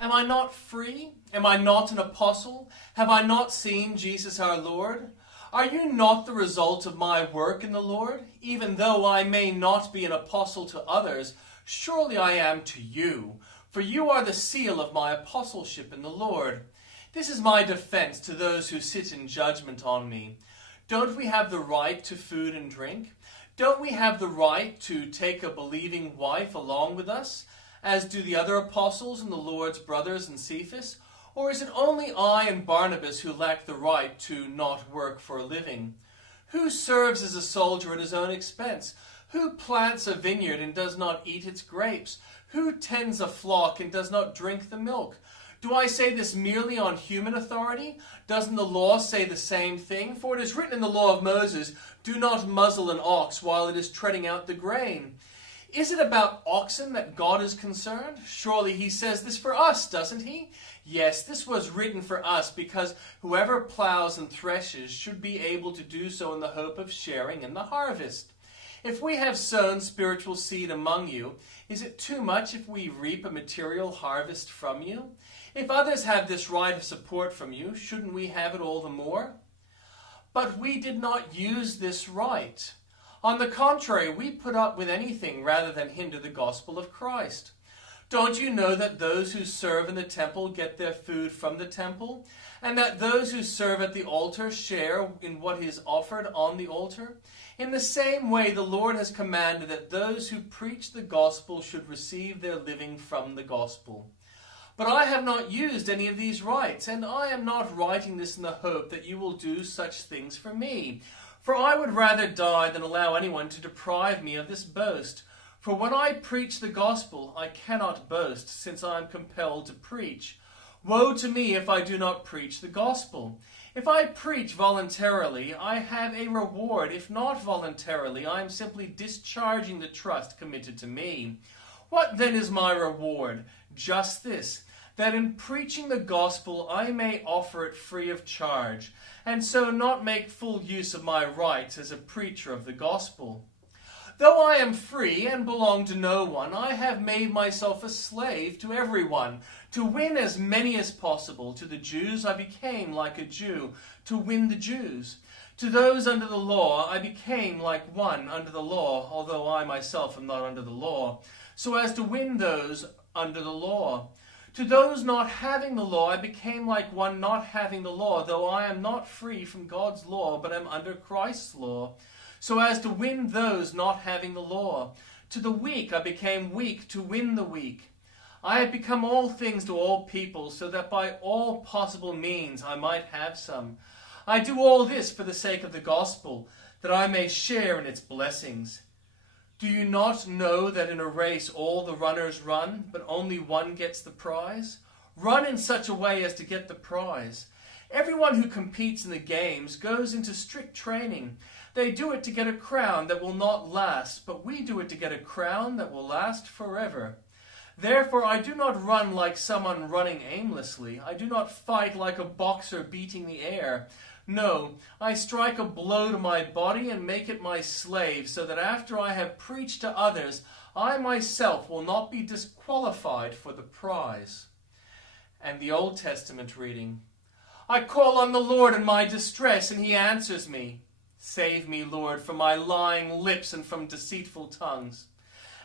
Am I not free? Am I not an apostle? Have I not seen Jesus our Lord? Are you not the result of my work in the Lord? Even though I may not be an apostle to others, surely I am to you, for you are the seal of my apostleship in the Lord. This is my defense to those who sit in judgment on me. Don't we have the right to food and drink? Don't we have the right to take a believing wife along with us, as do the other apostles and the Lord's brothers and Cephas? Or is it only I and Barnabas who lack the right to not work for a living? Who serves as a soldier at his own expense? Who plants a vineyard and does not eat its grapes? Who tends a flock and does not drink the milk? Do I say this merely on human authority? Doesn't the law say the same thing? For it is written in the law of Moses, "Do not muzzle an ox while it is treading out the grain." Is it about oxen that God is concerned? Surely he says this for us, doesn't he? Yes, this was written for us because whoever plows and threshes should be able to do so in the hope of sharing in the harvest. If we have sown spiritual seed among you, is it too much if we reap a material harvest from you? If others have this right of support from you, shouldn't we have it all the more? But we did not use this right. On the contrary, we put up with anything rather than hinder the gospel of Christ. Don't you know that those who serve in the temple get their food from the temple, and that those who serve at the altar share in what is offered on the altar? In the same way, the Lord has commanded that those who preach the gospel should receive their living from the gospel. But I have not used any of these rights, and I am not writing this in the hope that you will do such things for me. For I would rather die than allow anyone to deprive me of this boast. For when I preach the gospel, I cannot boast, since I am compelled to preach. Woe to me if I do not preach the gospel. If I preach voluntarily, I have a reward. If not voluntarily, I am simply discharging the trust committed to me. What then is my reward? Just this, that in preaching the gospel I may offer it free of charge, and so not make full use of my rights as a preacher of the gospel. Though I am free and belong to no one, I have made myself a slave to everyone, to win as many as possible. To the Jews I became like a Jew, to win the Jews. To those under the law I became like one under the law, although I myself am not under the law, so as to win those under the law. To those not having the law I became like one not having the law, though I am not free from God's law, but am under Christ's law, so as to win those not having the law. To the weak I became weak to win the weak. I have become all things to all people, so that by all possible means I might have some. I do all this for the sake of the gospel, that I may share in its blessings. Do you not know that in a race all the runners run, but only one gets the prize? Run in such a way as to get the prize. Everyone who competes in the games goes into strict training. They do it to get a crown that will not last, but we do it to get a crown that will last forever. Therefore I do not run like someone running aimlessly. I do not fight like a boxer beating the air. No, I strike a blow to my body and make it my slave, so that after I have preached to others, I myself will not be disqualified for the prize. And the Old Testament reading. I call on the Lord in my distress, and he answers me. Save me, Lord, from my lying lips and from deceitful tongues.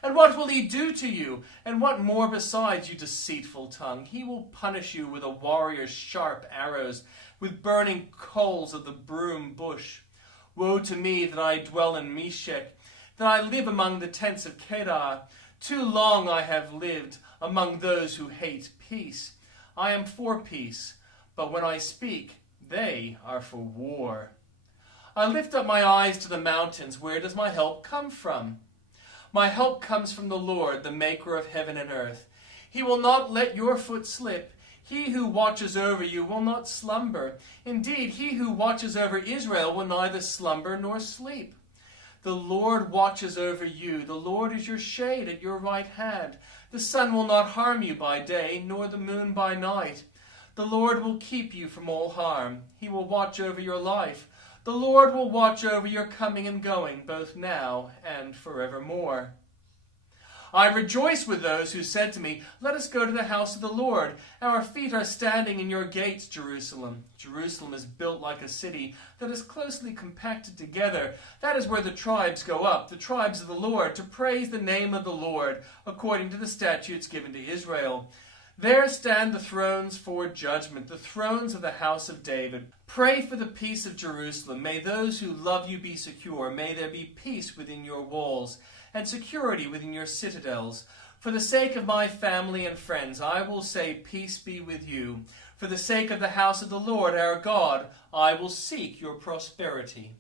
And what will he do to you? And what more besides, you deceitful tongue? He will punish you with a warrior's sharp arrows, with burning coals of the broom bush. Woe to me that I dwell in Meshech, that I live among the tents of Kedar. Too long I have lived among those who hate peace. I am for peace, but when I speak, they are for war. I lift up my eyes to the mountains. Where does my help come from? My help comes from the Lord, the maker of heaven and earth. He will not let your foot slip. He who watches over you will not slumber. Indeed, he who watches over Israel will neither slumber nor sleep. The Lord watches over you. The Lord is your shade at your right hand. The sun will not harm you by day, nor the moon by night. The Lord will keep you from all harm. He will watch over your life. The Lord will watch over your coming and going, both now and forevermore. I rejoice with those who said to me, let us go to the house of the Lord. Our feet are standing in your gates, Jerusalem. Jerusalem is built like a city that is closely compacted together. That is where the tribes go up, the tribes of the Lord, to praise the name of the Lord, according to the statutes given to Israel. There stand the thrones for judgment, the thrones of the house of David. Pray for the peace of Jerusalem. May those who love you be secure. May there be peace within your walls and security within your citadels. For the sake of my family and friends, I will say, peace be with you. For the sake of the house of the Lord our God, I will seek your prosperity.